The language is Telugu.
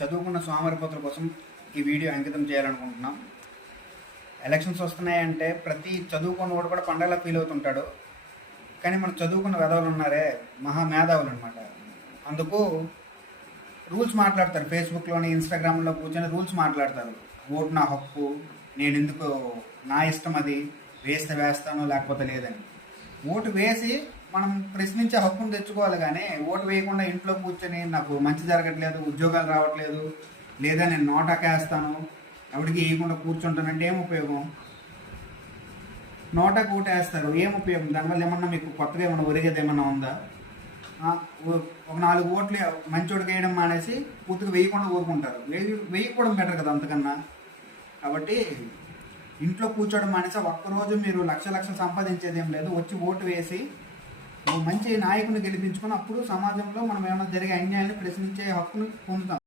చదువుకున్న సోమరిపోతుల కోసం ఈ వీడియో అంకితం చేయాలనుకుంటున్నాం. ఎలక్షన్స్ వస్తున్నాయంటే ప్రతి చదువుకున్నవాడు కూడా పండగలా ఫీల్ అవుతుంటాడు. కానీ మనం చదువుకున్న వెధవలు ఉన్నారే, మహా మేధావులు అనమాట. అందుకు రూల్స్ మాట్లాడతారు. ఫేస్బుక్లోని, ఇన్స్టాగ్రామ్లో కూర్చొని రూల్స్ మాట్లాడతారు. ఓటు నా హక్కు, నేను ఎందుకు, నా ఇష్టం, అది వేస్తే వేస్తాను లేకపోతే లేదని. ఓటు వేసి మనం ప్రశ్నించే హక్కును తెచ్చుకోవాలి. కానీ ఓటు వేయకుండా ఇంట్లో కూర్చొని నాకు మంచి జరగట్లేదు, ఉద్యోగాలు రావట్లేదు, లేదా నేను నోటాకేస్తాను, ఎవరికి వేయకుండా కూర్చుంటానంటే ఏం ఉపయోగం? నోటాకు ఓటు వేస్తారు, ఏం ఉపయోగం? దానివల్ల ఏమన్నా మీకు కొత్తగా ఏమన్నా ఒరిగేది ఏమన్నా ఉందా? ఒక 4 ఓట్లు మంచోడికి వేయడం మానేసి పూర్తిగా వేయకుండా ఊరుకుంటారు. వేయకపోవడం బెటర్ కదా అంతకన్నా. కాబట్టి ఇంట్లో కూర్చోవడం మానేసి ఒక్కరోజు మీరు లక్షలు సంపాదించేది ఏం లేదు. వచ్చి ఓటు వేసి మంచి నాయకుని గెలిపించుకొని అప్పుడు సమాజంలో మనం ఏమైనా జరిగే అన్యాయాన్ని ప్రశ్నించే హక్కును పొందుతాం.